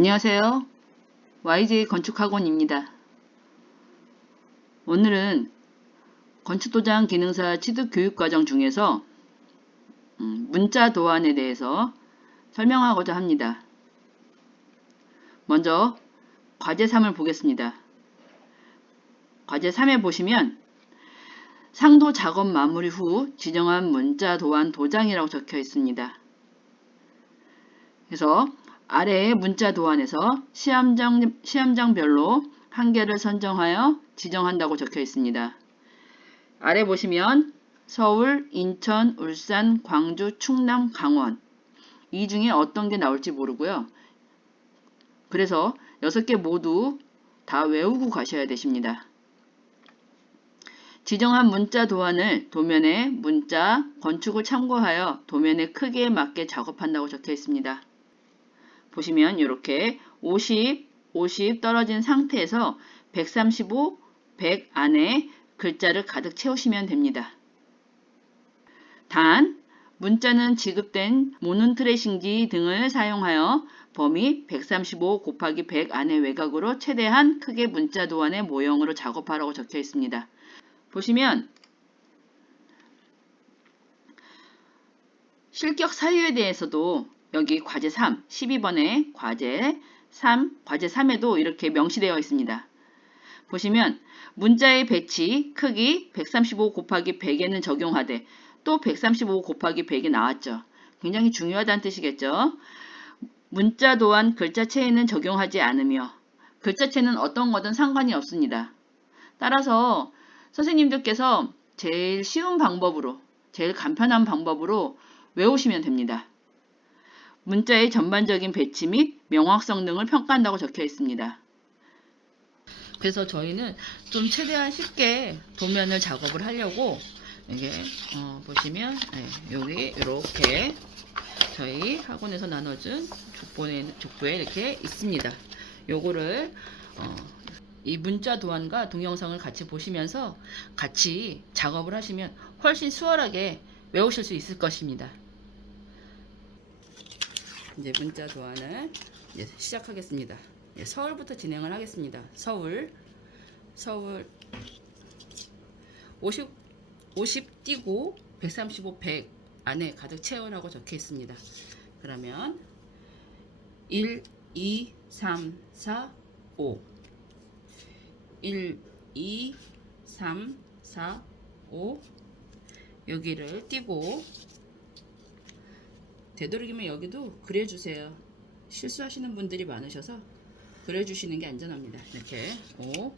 안녕하세요. YJ 건축학원입니다. 오늘은 건축도장 기능사 취득 교육과정 중에서 문자 도안에 대해서 설명하고자 합니다. 먼저 과제 3을 보겠습니다. 과제 3에 보시면 상도 작업 마무리 후 지정한 문자 도안 도장이라고 적혀 있습니다. 그래서 아래의 문자 도안에서 시험장별로 한 개를 선정하여 지정한다고 적혀 있습니다. 아래 보시면 서울, 인천, 울산, 광주, 충남, 강원 이 중에 어떤 게 나올지 모르고요. 그래서 6개 모두 다 외우고 가셔야 되십니다. 지정한 문자 도안을 도면의 문자, 건축을 참고하여 도면의 크기에 맞게 작업한다고 적혀 있습니다. 보시면 이렇게 50 떨어진 상태에서 135, 100 안에 글자를 가득 채우시면 됩니다. 단, 문자는 지급된 모눈 트레이싱지 등을 사용하여 범위 135 곱하기 100 안의 외곽으로 최대한 크게 문자 도안의 모형으로 작업하라고 적혀 있습니다. 보시면 실격 사유에 대해서도 여기 과제 3, 12번에 과제 3, 과제 3에도 이렇게 명시되어 있습니다. 보시면 문자의 배치, 크기 135 곱하기 100에는 적용하되 또 135 곱하기 100이 나왔죠. 굉장히 중요하다는 뜻이겠죠. 문자 도안 글자체에는 적용하지 않으며 글자체는 어떤 거든 상관이 없습니다. 따라서 선생님들께서 제일 쉬운 방법으로, 제일 간편한 방법으로 외우시면 됩니다. 문자의 전반적인 배치 및 명확성 등을 평가한다고 적혀 있습니다. 그래서 저희는 좀 최대한 쉽게 도면을 작업을 하려고 이게 보시면 여기 이렇게 저희 학원에서 나눠준 족보에 이렇게 있습니다. 요거를 이 문자 도안과 동영상을 같이 보시면서 같이 작업을 하시면 훨씬 수월하게 외우실 수 있을 것입니다. 이제 문자 도안을 이제 시작하겠습니다. 서울부터 진행을 하겠습니다. 서울 50 띄고 135, 100 안에 가득 채우라고 적혀 있습니다. 그러면 1, 2, 3, 4, 5 1, 2, 3, 4, 5 여기를 띄고 되도록이면 여기도 그려주세요. 실수하시는 분들이 많으셔서 그려주시는 게 안전합니다. 이렇게 5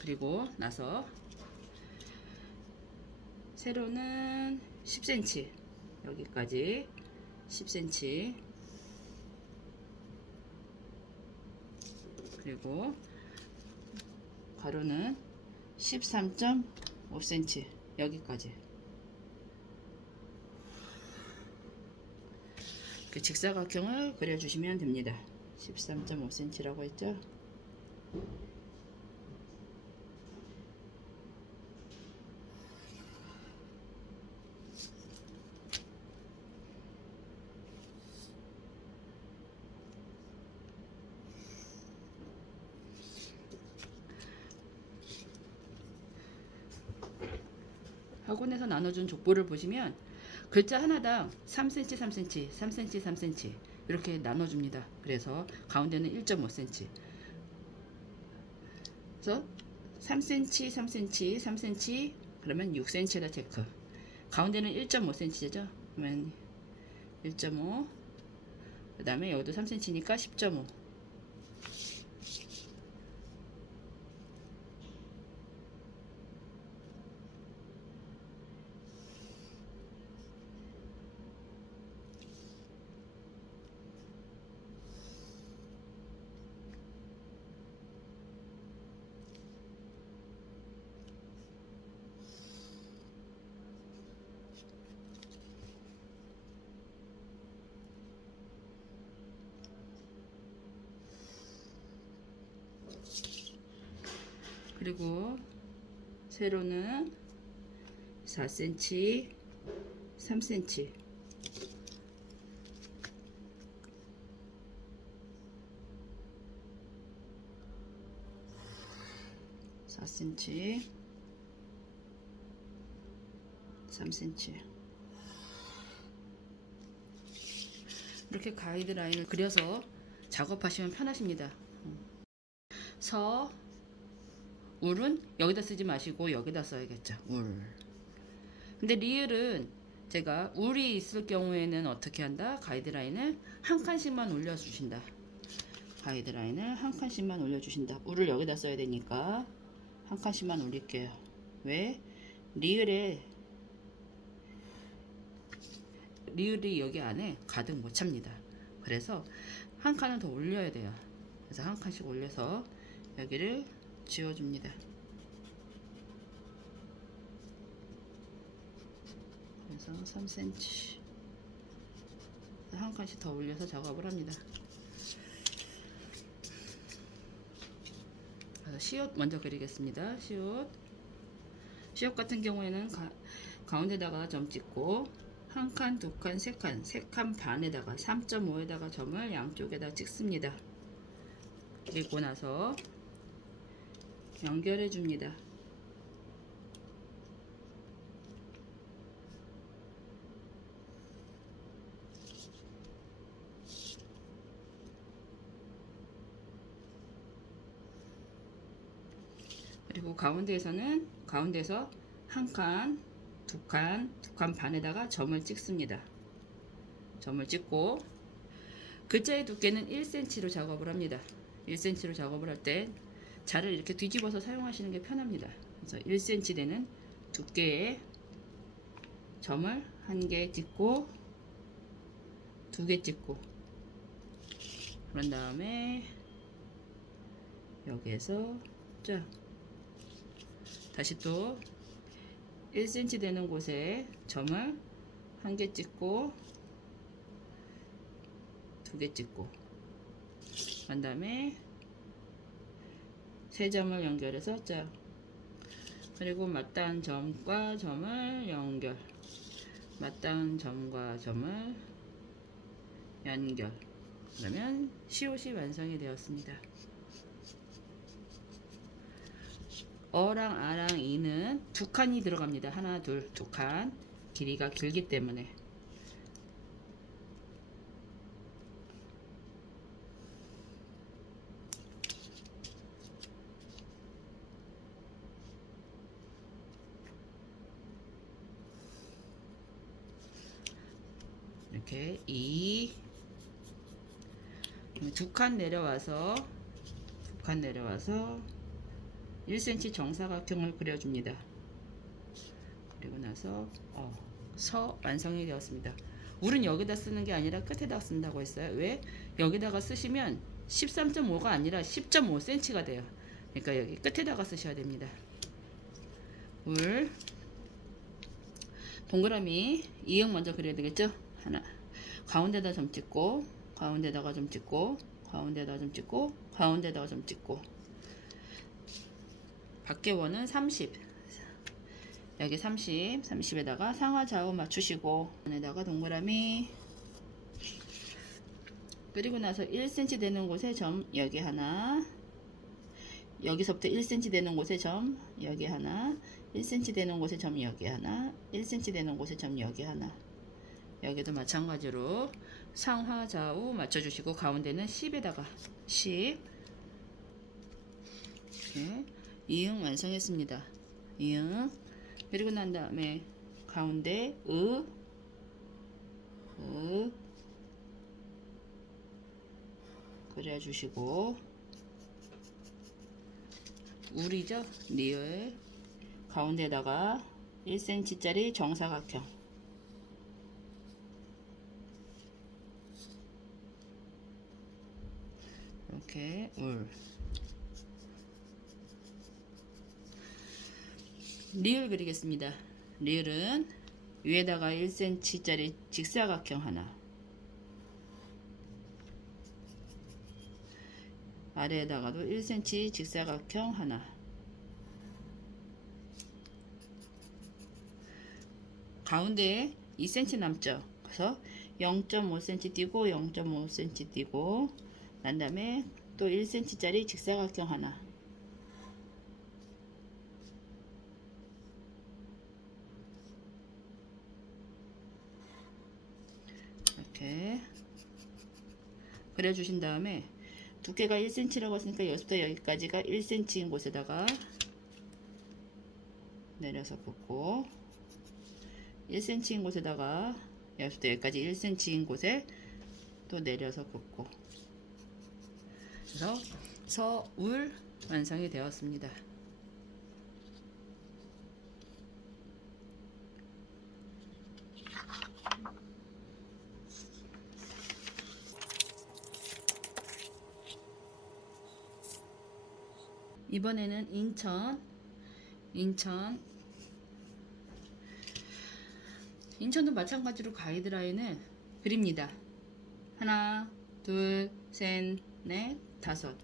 그리고 나서 세로는 10cm 여기까지 10cm 그리고 가로는 13.5cm 여기까지 이렇게 직사각형을 그려주시면 됩니다. 13.5cm라고 했죠. 학원에서 나눠준 족보를 보시면 글자 하나당 3cm, 3cm, 3cm, 3cm 이렇게 나눠줍니다. 그래서 가운데는 1.5cm 그래서 3cm, 3cm, 3cm 그러면 6cm에다 체크 가운데는 1.5cm죠. 그러면 1.5 그 다음에 여기도 3cm니까 10.5 그리고 세로는 4cm, 3cm 4cm, 3cm. 이렇게 가이드라인을 그려서 작업하시면 편하십니다. 울은 여기다 쓰지 마시고 여기다 써야겠죠. 울. 근데 리을은 제가 울이 있을 경우에는 어떻게 한다? 가이드라인을 한 칸씩만 올려주신다. 가이드라인을 한 칸씩만 올려주신다. 울을 여기다 써야 되니까 한 칸씩만 올릴게요. 왜? 리을이 여기 안에 가득 못 찹니다. 그래서 한 칸을 더 올려야 돼요. 그래서 한 칸씩 올려서 여기를 지워줍니다. 그래서 3cm 한 칸씩 더 올려서 작업을 합니다. 그래서 시옷 먼저 그리겠습니다. 시옷 같은 경우에는 가운데다가 점 찍고 한 칸, 두 칸, 세 칸 반에다가 3.5에다가 점을 양쪽에다 찍습니다. 그리고 나서 연결해 줍니다. 그리고 가운데서 한 칸, 두 칸 반에다가 점을 찍습니다. 점을 찍고 글자의 두께는 1cm로 작업을 합니다. 1cm로 작업을 할 때 자를 이렇게 뒤집어서 사용하시는 게 편합니다. 그래서 1cm 되는 두께의 점을 한 개 찍고 두 개 찍고 그런 다음에 여기에서 자 다시 또 1cm 되는 곳에 점을 한 개 찍고 두 개 찍고 그 다음에 세 점을 연결해서 자 그리고 맞닿은 점과 점을 연결 맞닿은 점과 점을 연결 그러면 시옷이 완성이 되었습니다. 어랑 아랑 이는 두 칸이 들어갑니다. 하나 둘 두 칸 길이가 길기 때문에 이렇게 두 칸 내려와서 1cm 정사각형을 그려줍니다. 그리고 나서 서 완성이 되었습니다. 울은 여기다 쓰는 게 아니라 끝에다 쓴다고 했어요. 왜? 여기다가 쓰시면 13.5가 아니라 10.5cm가 돼요. 그러니까 여기 끝에다가 쓰셔야 됩니다. 울 동그라미 이응 먼저 그려야 되겠죠? 하나 가운데다 점 찍고 가운데다가 점 찍고 가운데다가 점 찍고 가운데다가 점 찍고 밖의 원은 30 여기 30에다가 상하 좌우 맞추시고 안에다가 동그라미 그리고 나서 1cm 되는 곳에 점 여기 하나 여기서부터 1cm 되는 곳에 점 여기 하나 1cm 되는 곳에 점 여기 하나 1cm 되는 곳에 점 여기 하나 여기도 마찬가지로 상하 좌우 맞춰주시고 가운데는 10에다가 10 이렇게 이응 완성했습니다. 이응 그리고 난 다음에 가운데 그려주시고 울이죠. 리을 가운데다가 1cm 짜리 정사각형 이렇게 울 리을 그리겠습니다. 리을은 위에다가 1cm 짜리 직사각형 하나 아래에다가도 1cm 직사각형 하나 가운데에 2cm 남죠. 그래서 0.5cm 띄고 0.5cm 띄고 난 다음에 또 1cm 짜리 직사각형 하나 곳에 그려주신 다음에 두께가 1cm라고 했으니까 여기부터 여기까지가 1cm인 곳에다가 내려서 긋고 1cm인 곳에다가 여기부터 여기까지 1cm인 곳에 또 내려서 긋고, 그래서 서울 완성이 되었습니다. 이번에는 인천도 마찬가지로 가이드라인을 그립니다. 하나, 둘, 셋, 넷, 다섯.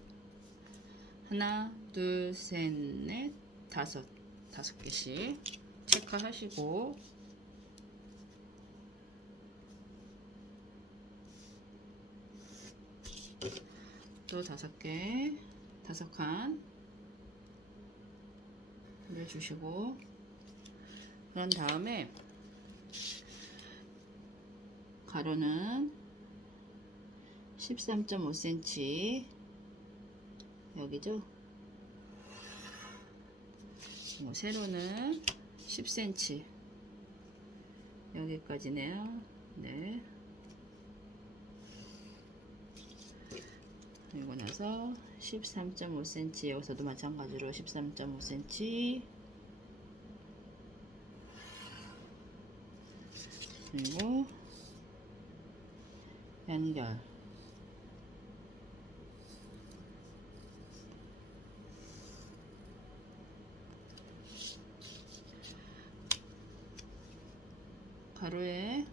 하나, 둘, 셋, 넷, 다섯. 5개씩 체크하시고, 또 5개, 5칸 그려주시고, 그런 다음에 가로는 13.5cm 여기죠. 세로는 10cm 여기까지네요. 네. 그리고 나서 13.5cm 여기서도 마찬가지로 13.5cm 그리고 연결 가로에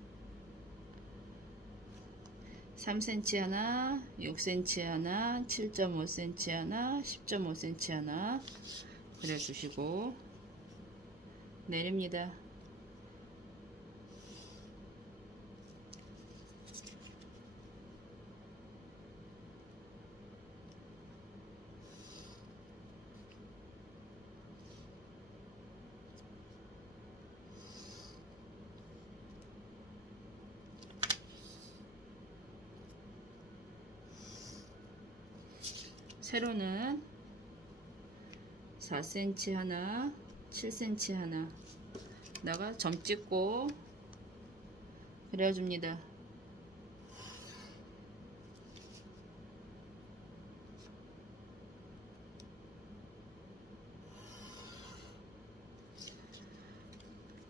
3cm 하나, 6cm 하나, 7.5cm 하나, 10.5cm 하나 그려주시고 내립니다. 세로는 4cm 하나, 7cm 하나 다가 점 찍고 그려줍니다.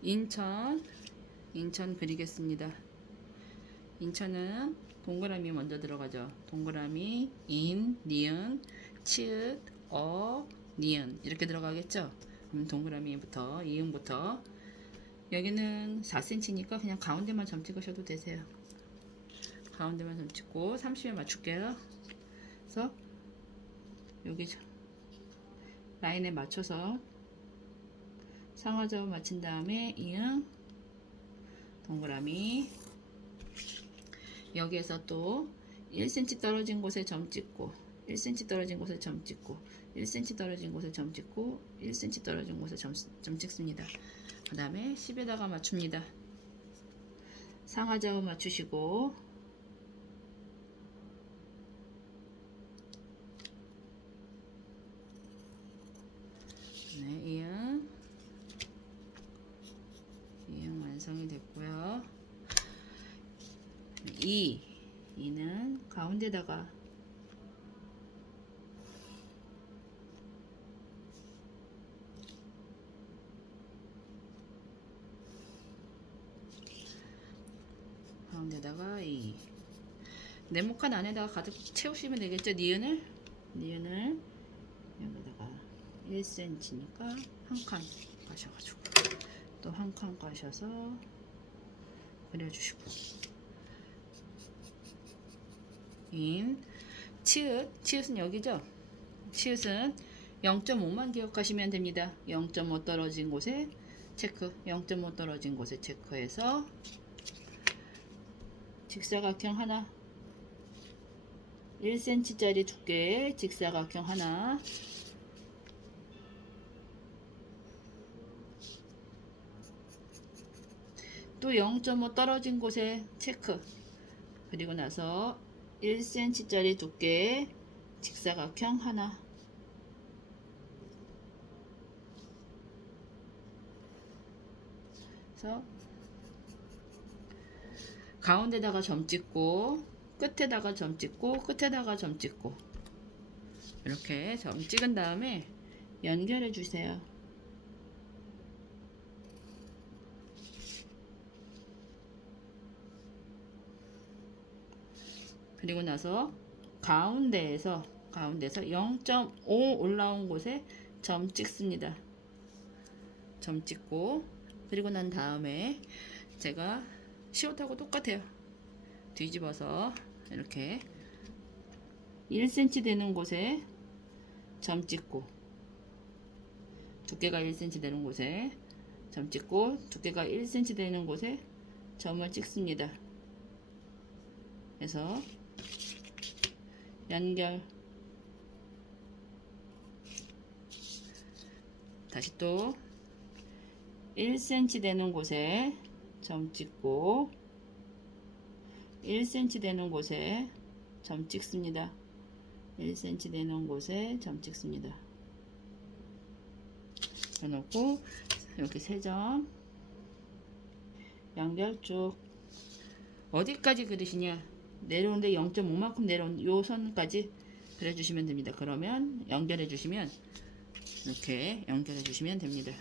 인천 그리겠습니다. 인천은 동그라미 먼저 들어가죠. 동그라미, 인, 니은, 치읓, 니은 이렇게 들어가겠죠. 그럼 동그라미부터, 이응부터 여기는 4cm니까 그냥 가운데만 점 찍으셔도 되세요. 가운데만 점 찍고 30에 맞출게요. 그래서 여기 라인에 맞춰서 상하좌우 맞춘 다음에 이응, 동그라미 여기에서 또 1cm 떨어진 곳에 점 찍고 1cm 떨어진 곳에 점 찍고 1cm 떨어진 곳에 점 찍고 1cm 떨어진 곳에 점 찍습니다. 그 다음에 10에다가 맞춥니다. 상하좌우 맞추시고 네, 이응 완성이 됐고요. 2는 가운데다가 네모칸 안에다가 가득 채우시면 되겠죠. 니은을 여기다가 1cm니까 한 칸 가셔가지고 또 한 칸 가셔서 그려주시고 치읓은 여기죠. 치읓은 0.5만 기억하시면 됩니다. 0.5 떨어진 곳에 체크, 0.5 떨어진 곳에 체크해서 직사각형 하나 1cm짜리 두께의 직사각형 하나 또 0.5 떨어진 곳에 체크 그리고 나서 1cm짜리 두께 직사각형 하나. 그래서 가운데다가 점 찍고 끝에다가 점 찍고 끝에다가 점 찍고 이렇게 점 찍은 다음에 연결해 주세요. 그리고 나서 가운데에서 0.5 올라온 곳에 점 찍습니다. 점 찍고 그리고 난 다음에 제가 시옷하고 똑같아요. 뒤집어서 이렇게 1cm 되는 곳에 점 찍고 두께가 1cm 되는 곳에 점 찍고 두께가 1cm 되는 곳에 점을 찍습니다. 그래서 연결. 다시 또 1cm 되는 곳에 점 찍고 1cm 되는 곳에 점 찍습니다. 1cm 되는 곳에 점 찍습니다. 해놓고 이렇게 3점 연결 쭉. 어디까지 그리시냐, 내려오는데 0.5만큼 내려온 요 선까지 그려주시면 됩니다. 그러면 연결해 주시면 이렇게 연결해 주시면 됩니다.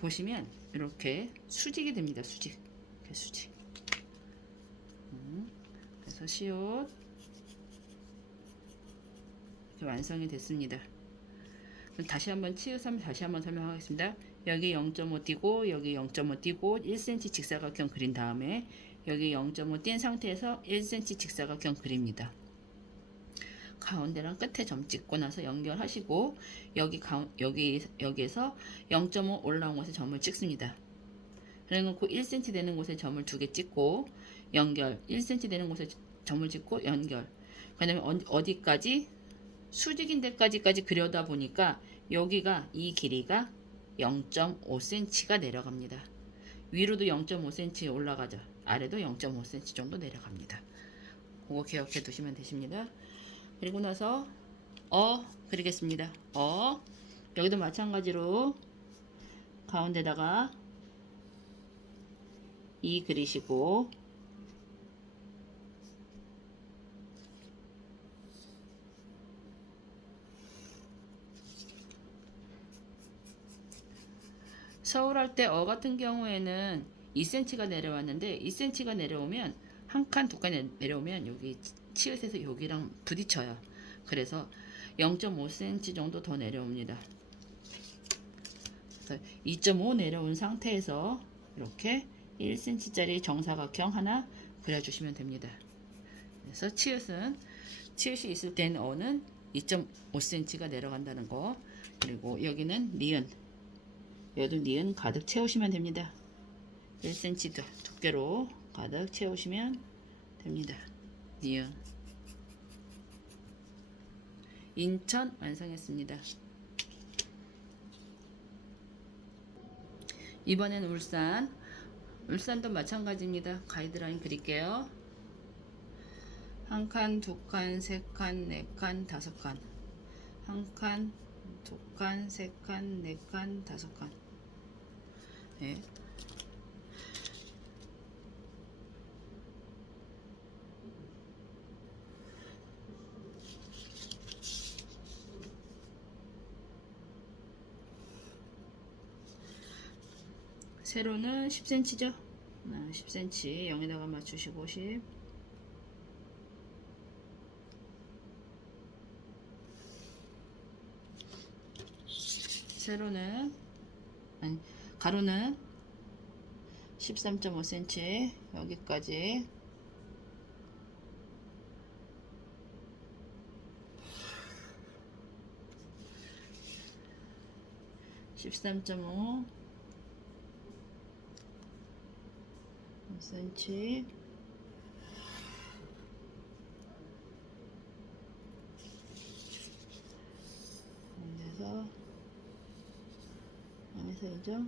보시면 이렇게 수직이 됩니다. 수직. 이렇게 수직. 그래서 시옷 이렇게 완성이 됐습니다. 그럼 다시 한번 치우서 다시 한번 설명하겠습니다. 여기 0.5 띄고 여기 0.5 띄고 1cm 직사각형 그린 다음에 여기 0.5 띈 상태에서 1cm 직사각형 그립니다. 가운데랑 끝에 점 찍고 나서 연결하시고 여기에서 0.5 올라온 곳에 점을 찍습니다. 그래놓고 1cm 되는 곳에 점을 2개 찍고 연결, 1cm 되는 곳에 점을 찍고 연결. 그 다음에 어디까지? 수직인 데까지까지 그려다 보니까 여기가 이 길이가 0.5cm가 내려갑니다. 위로도 0.5cm 올라가죠. 아래도 0.5cm 정도 내려갑니다. 그거 기억해 두시면 되십니다. 그리고 나서 그리겠습니다. 여기도 마찬가지로 가운데다가 2 그리시고 서울 할 때 같은 경우에는 2cm가 내려왔는데 2cm가 내려오면 한 칸, 두 칸 내려오면 여기 치읓에서 여기랑 부딪혀요. 그래서 0.5cm 정도 더 내려옵니다. 2.5 내려온 상태에서 이렇게 1cm짜리 정사각형 하나 그려주시면 됩니다. 그래서 치읓이 있을 때는 어는 2.5cm가 내려간다는 거. 그리고 여기는 여기도 니은 가득 채우시면 됩니다. 1cm 두께로 가득 채우시면 됩니다. 니은. 인천 완성했습니다. 이번엔 울산도 마찬가지입니다. 가이드라인 그릴게요. 한 칸, 두 칸, 세 칸, 네 칸, 다섯 칸. 한 칸, 두 칸, 세 칸, 네 칸, 다섯 칸. 네. 세로는 10cm죠. 10cm 0에다가 맞추시고 10. 가로는 13.5cm 여기까지. (13.5) cm. 그래서 여기서 이죠?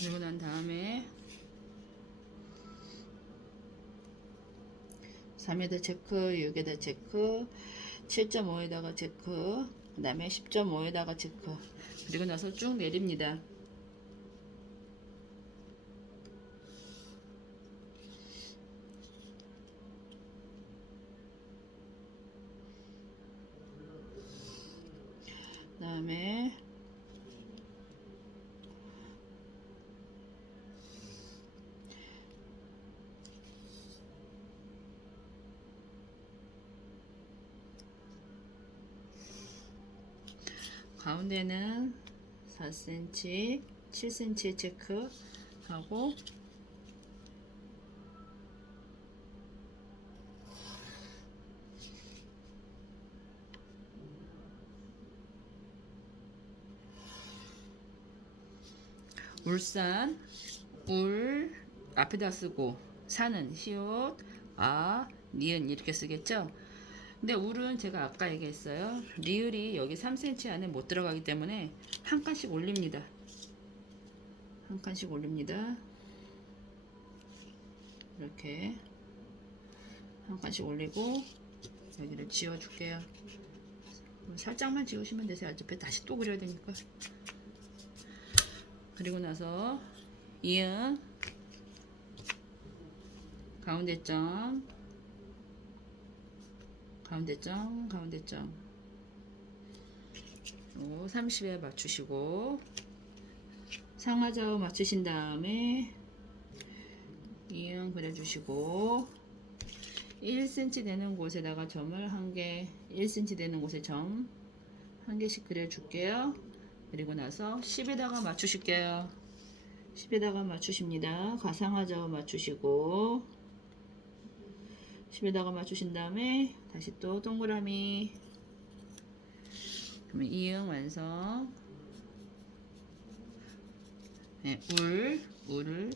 그리고 난 다음에 3에다 체크, 6에다 체크, 7.5에다가 체크, 그 다음에 10.5에다가 체크. 그리고 나서 쭉 내립니다. 그 다음에 가운데는 4cm, 7cm 체크 하고 울산, 울 앞에다 쓰고 산은 시옷, 니은 이렇게 쓰겠죠. 근데 울은 제가 아까 얘기했어요. 리을이 여기 3cm 안에 못 들어가기 때문에 한 칸씩 올립니다. 한 칸씩 올립니다. 이렇게 한 칸씩 올리고 여기를 지워 줄게요. 살짝만 지우시면 되세요. 어차피 다시 또 그려야 되니까. 그리고 나서 이응 가운데점, 가운데점, 가운데점 30에 맞추시고 상하좌우 맞추신 다음에 이응 그려주시고 1cm 되는 곳에다가 점을 1개, 1cm 되는 곳에 점 1개씩 그려줄게요. 그리고 나서 10에다가 맞추실게요. 10에다가 맞추십니다. 가상하좌우 맞추시고 10에다가 맞추신 다음에 다시 또 동그라미. 그러면 이응 완성. 네, 울은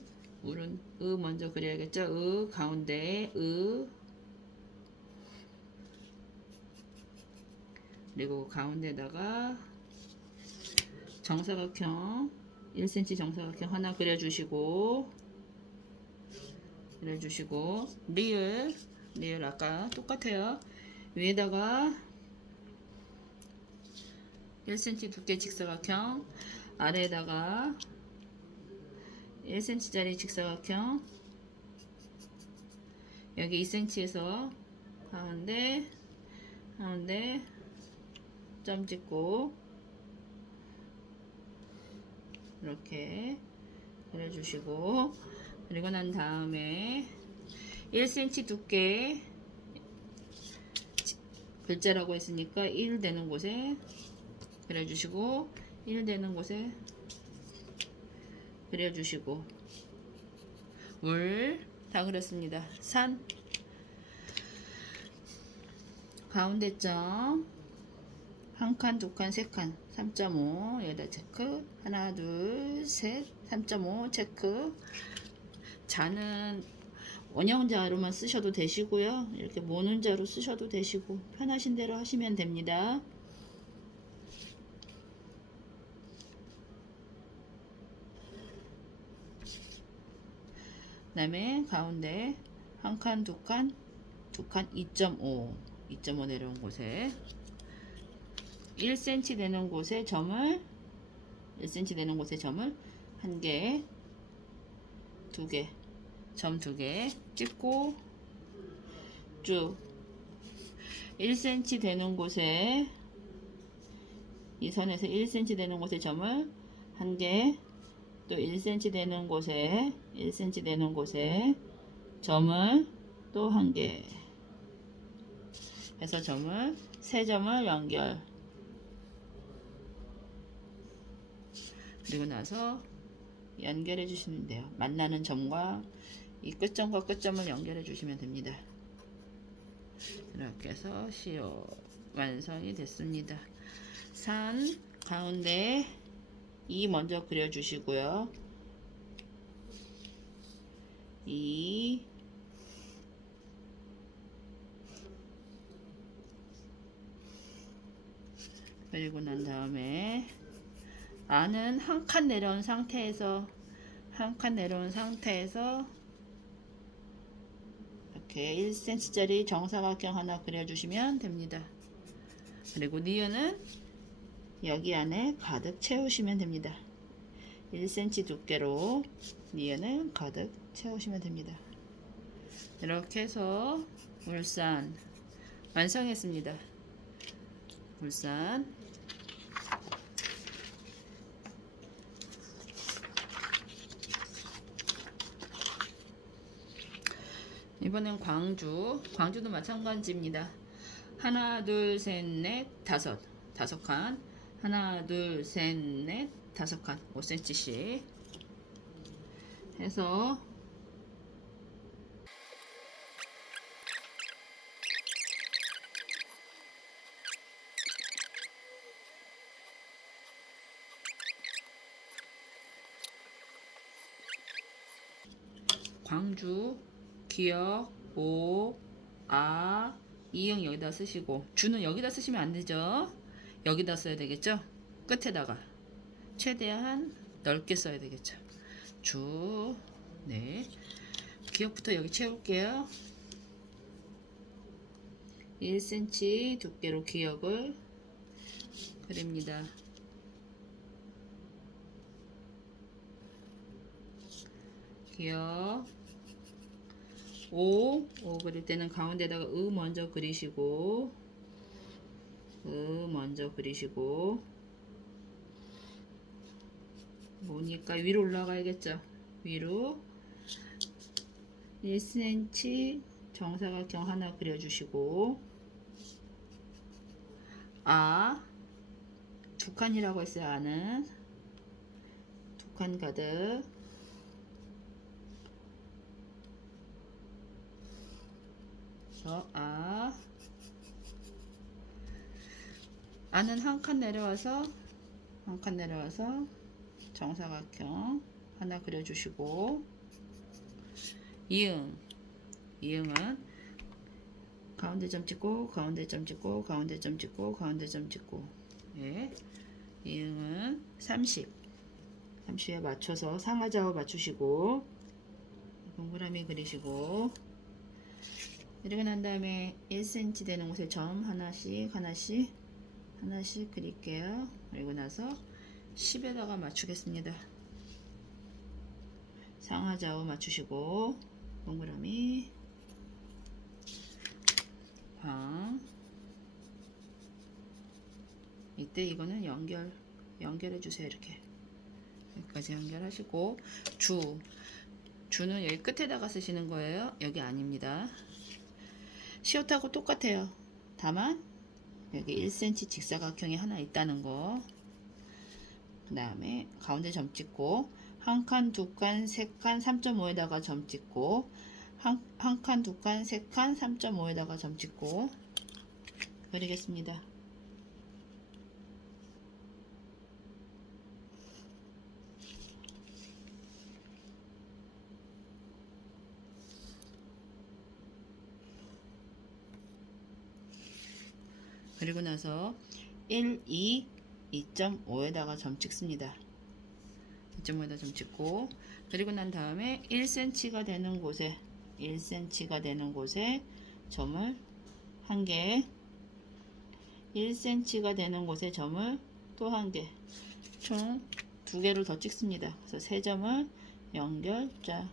먼저 그려야겠죠. 가운데 그리고 가운데다가 정사각형 1cm 정사각형 하나 그려주시고 리을 아까 똑같아요. 위에다가 1cm 두께 직사각형, 아래에다가 1cm 짜리 직사각형, 여기 2cm에서 가운데 점 찍고 이렇게 그려주시고, 그리고 난 다음에 1cm 두께 글자라고 했으니까 1 되는 곳에 그려주시고 1 되는 곳에 그려주시고 울 다 그렸습니다. 산 가운데 점 한 칸, 두 칸, 세 칸 3.5 여기다 체크 하나 둘 셋 3.5 체크. 자는 원형자로만 쓰셔도 되시고요. 이렇게 모눈자로 쓰셔도 되시고 편하신 대로 하시면 됩니다. 그 다음에 가운데 한 칸, 두 칸, 2.5 내려온 곳에 1cm 되는 곳에 점을 1cm 되는 곳에 점을 한 개, 두 개, 점 두 개 찍고 쭉 1cm 되는 곳에 이 선에서 1cm 되는 곳에 점을 한 개, 또 1cm 되는 곳에 1cm 되는 곳에 점을 또 한 개 해서 점을 세 점을 연결. 그리고 나서 연결해 주시면 돼요. 만나는 점과 이 끝점과 끝점을 연결해 주시면 됩니다. 이렇게 해서 시옷 완성이 됐습니다. 산 가운데 2 먼저 그려 주시고요. 2 그리고 난 다음에 아는 한 칸 내려온 상태에서 한 칸 내려온 상태에서 이렇게 1cm짜리 정사각형 하나 그려주시면 됩니다. 그리고 니은은 여기 안에 가득 채우시면 됩니다. 1cm 두께로 니은을 가득 채우시면 됩니다. 이렇게 해서 울산 완성했습니다. 울산 이번엔 광주도 마찬가지입니다. 하나 둘 셋 넷 다섯 칸 하나 둘 셋 넷 다섯 칸 5cm씩 해서 광주 기역 오, 아, 이응 여기다 쓰시고 주는 여기다 쓰시면 안 되죠. 여기다 써야 되겠죠. 끝에다가 최대한 넓게 써야 되겠죠. 주, 네. 기역부터 여기 채울게요. 1cm 두께로 기역을 그립니다. 기역 오 그릴 때는 가운데다가 먼저 그리시고 먼저 그리시고 뭐니까 위로 올라가야겠죠. 위로 1cm 정사각형 하나 그려주시고 두 칸이라고 했어요. 아는 두 칸 가득 아는 한 칸 내려와서 정사각형 하나 그려주시고 이응은 가운데 점 찍고 가운데 점 찍고 가운데 점 찍고 가운데 점 찍고 예. 이응은 30에 맞춰서 상하좌우 맞추시고 동그라미 그리시고 이렇게 난 다음에 1cm 되는 곳에 점 하나씩 그릴게요. 그리고 나서 10에다가 맞추겠습니다. 상하좌우 맞추시고 동그라미 이때 이거는 연결해 주세요. 이렇게 여기까지 연결하시고 주는 여기 끝에다가 쓰시는 거예요. 여기 아닙니다. 시옷하고 똑같아요. 다만 여기 1cm 직사각형이 하나 있다는 거. 그 다음에 가운데 점 찍고 한 칸, 두 칸, 세 칸, 3.5에다가 점 찍고 한 칸, 두 칸, 세 칸, 3.5에다가 점 찍고 그리겠습니다. 그리고 나서 2.5에다가 점 찍습니다. 2.5에다 점 찍고 그리고 난 다음에 1cm가 되는 곳에 점을 한 개, 1cm가 되는 곳에 점을 또 한 개, 총 두 개를 더 찍습니다. 그래서 세 점을 연결자.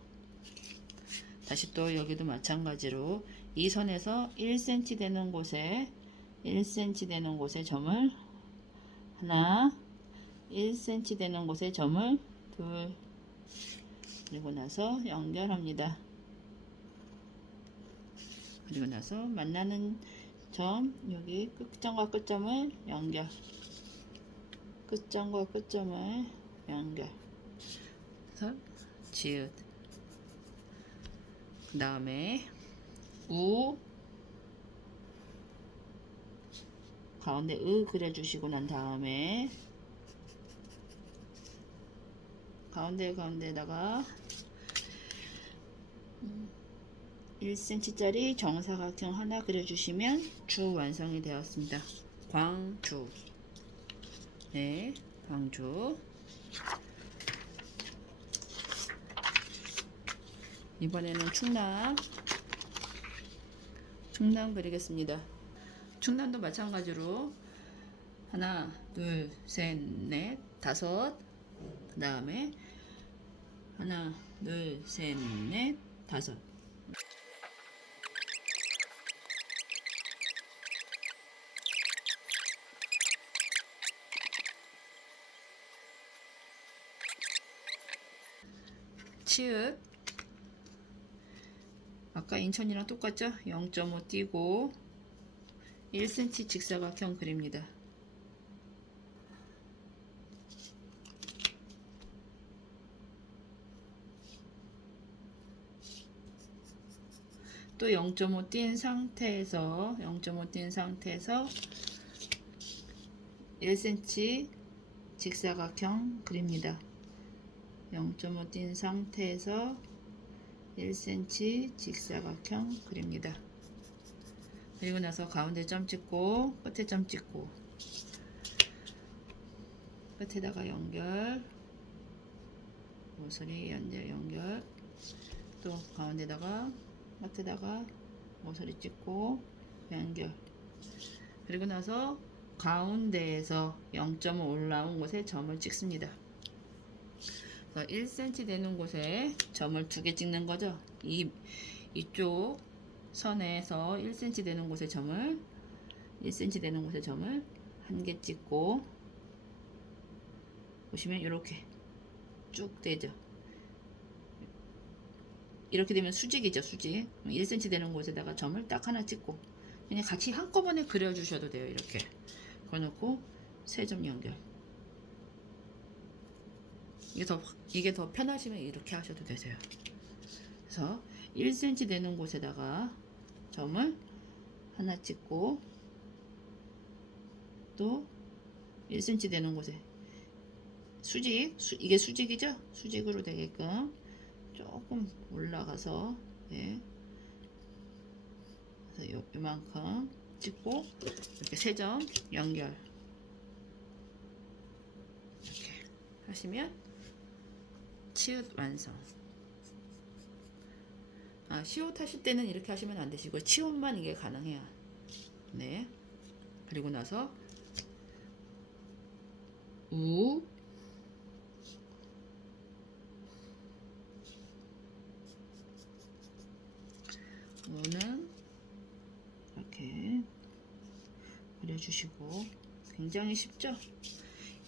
다시 또 여기도 마찬가지로 이 선에서 1cm 되는 곳에 점을 하나, 1cm 되는 곳에 점을 둘, 그리고 나서 연결합니다. 그리고 나서 만나는 점, 여기 끝점과 끝점을 연결, 끝점과 끝점을 연결, 그래서 지읒, 그 다음에 가운데 그려주시고 난 다음에 가운데에다가 1cm짜리 정사각형 하나 그려주시면 주 완성이 되었습니다. 광주. 네, 광주. 이번에는 충남 그리겠습니다. 충남도 마찬가지로 하나, 둘, 셋, 넷, 다섯. 그 다음에 하나, 둘, 셋, 넷, 다섯. 치읓. 아까 인천이랑 똑같죠? 0.5 띄고 1cm 직사각형 그립니다. 또 0.5 띈 상태에서 1cm 직사각형 그립니다. 0.5 띈 상태에서 1cm 직사각형 그립니다. 그리고 나서 가운데 점 찍고 끝에 점 찍고 끝에다가 연결, 모서리 연결, 또 가운데다가 끝에다가 모서리 찍고 연결. 그리고 나서 가운데에서 0.5 올라온 곳에 점을 찍습니다. 1cm 되는 곳에 점을 2개 찍는 거죠. 이쪽 선에서 1cm 되는 곳에 점을 1개 찍고 보시면 이렇게 쭉 되죠. 이렇게 되면 수직이죠. 수직. 1cm 되는 곳에다가 점을 딱 하나 찍고 그냥 같이 한꺼번에 그려주셔도 돼요. 이렇게 그려놓고 3점 연결. 이게 더 편하시면 이렇게 하셔도 되세요. 그래서 1cm 되는 곳에다가 점을 하나 찍고 또 1cm 되는 곳에 이게 수직이죠? 수직으로 되게끔 조금 올라가서 그래서 요만큼 찍고 이렇게 3점 연결 이렇게 하시면 치읓 완성. 시옷 하실 때는 이렇게 하시면 안 되시고 치읓만 이게 가능해요. 네. 그리고 나서 우는 이렇게 그려주시고 굉장히 쉽죠?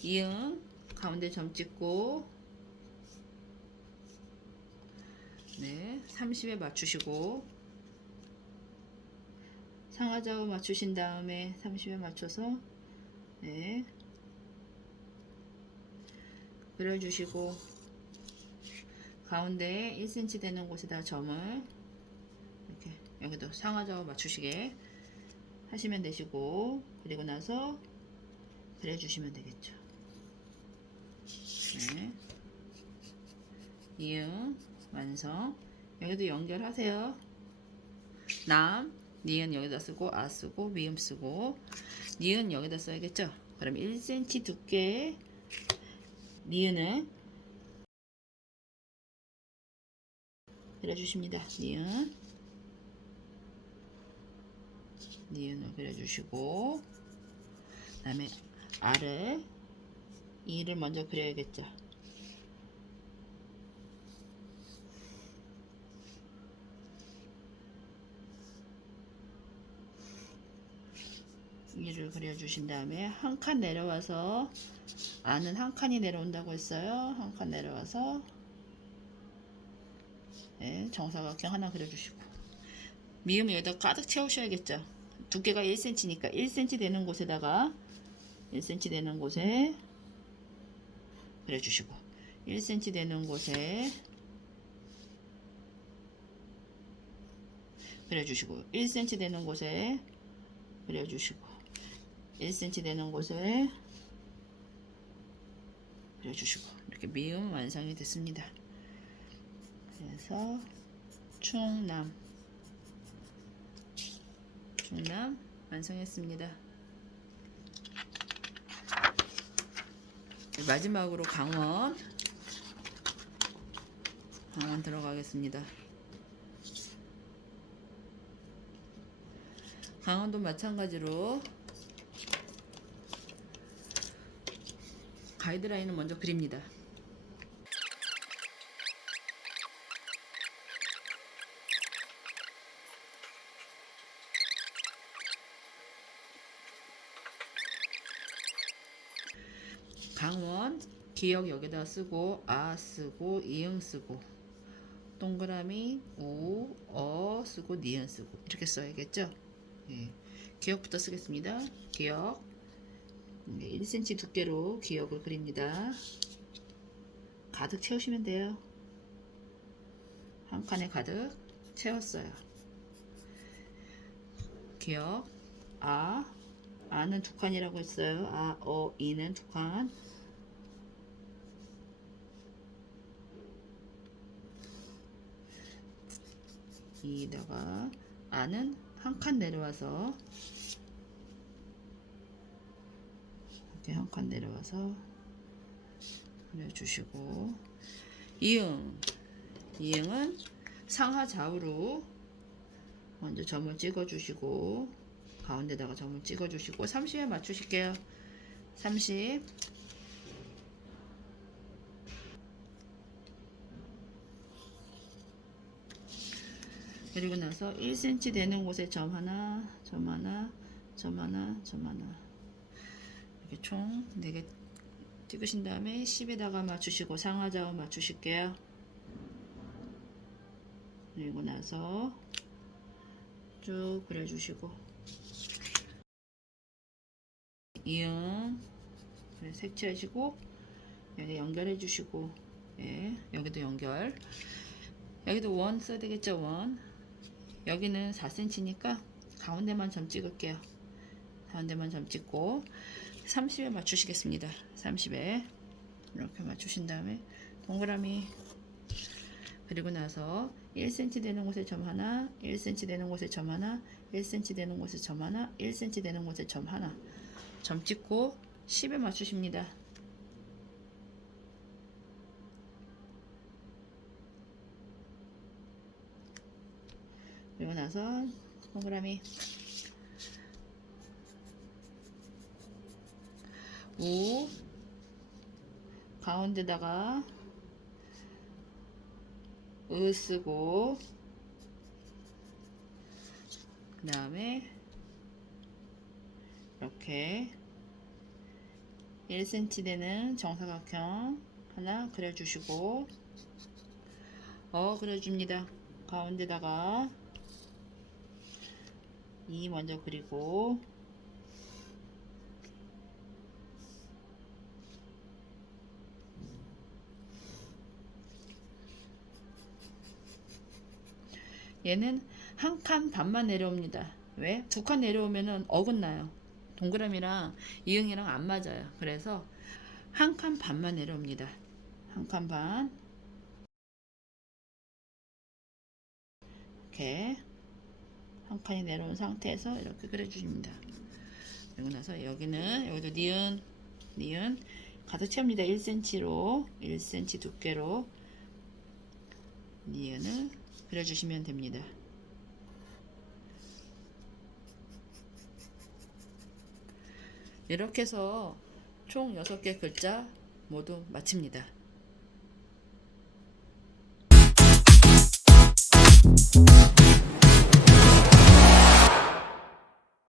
이응 가운데 점 찍고 30에 맞추시고 상하좌우 맞추신 다음에 30에 맞춰서 그려주시고 가운데 1cm 되는 곳에다 점을 이렇게 여기도 상하좌우 맞추시게 하시면 되시고 그리고 나서 그려주시면 되겠죠. 이응 완성. 여기도 연결하세요. 니은 여기다 쓰고 아 쓰고 미음 쓰고 니은 여기다 써야겠죠. 그럼 1cm 두께 니은을 그려주십니다. 니은을 그려주시고 그 다음에 이를 먼저 그려야겠죠. 이를 그려주신 다음에 한 칸 내려와서 아는 한 칸이 내려온다고 했어요. 한 칸 내려와서 정사각형 하나 그려주시고 미음 여기다 가득 채우셔야겠죠. 두께가 1cm니까 1cm 되는 곳에다가 1cm 되는 곳에 그려주시고 1cm 되는 곳에 그려주시고 1cm 되는 곳에 그려주시고 1cm 되는 곳에 그려주시고 이렇게 미음 완성이 됐습니다. 그래서 충남 완성했습니다. 마지막으로 강원 들어가겠습니다. 강원도 마찬가지로 가이드라인을 먼저 그립니다. 강원 기역 여기다 쓰고 아 쓰고 이응 쓰고 동그라미 우, 어 쓰고 니은 쓰고 이렇게 써야겠죠. 예. 기역부터 쓰겠습니다. 기역 1cm 두께로 기역을 그립니다. 가득 채우시면 돼요. 한 칸에 가득 채웠어요. 기역 아는 두 칸이라고 했어요. 아, 어, 이는 두 칸. 이다가 아는 한 칸 내려와서 이렇게 한 칸 내려와서 그려주시고 이응은 상하 좌우로 먼저 점을 찍어 주시고 가운데다가 점을 찍어 주시고 30에 맞추실게요. 30 그리고 나서 1cm 되는 곳에 점 하나, 점 하나, 점 하나, 점 하나 이렇게 총 4개 찍으신 다음에 10에다가 맞추시고 상하 좌우 맞추실게요. 그리고 나서 쭉 그려주시고 이응 색칠하시고 여기 연결해 주시고 예, 여기도 연결 여기도 원 써야 되겠죠. 원 여기는 4cm니까 가운데만 점 찍을게요. 가운데만 점 찍고 30에 맞추시겠습니다. 30에 이렇게 맞추신 다음에 동그라미 그리고 나서 1cm 되는 곳에 점 하나 1cm 되는 곳에 점 하나 1cm 되는 곳에 점 하나 1cm 되는 곳에 점 하나 점 찍고 10에 맞추십니다. 그리고 나서 동그라미 우 가운데다가 으 쓰고 그 다음에 이렇게 1cm 되는 정사각형 하나 그려주시고 그려줍니다. 가운데다가 이 먼저 그리고 얘는 한 칸 반만 내려옵니다. 왜? 두 칸 내려오면은 어긋나요. 동그라미랑 이응이랑 안 맞아요. 그래서 한 칸 반만 내려옵니다. 한 칸 반 이렇게 한 칸이 내려온 상태에서 이렇게 그려주십니다. 그리고 나서 여기도 니은 가득 채웁니다. 1cm로 1cm 두께로 니은을 그려주시면 됩니다. 이렇게 해서 총 6개 글자 모두 마칩니다.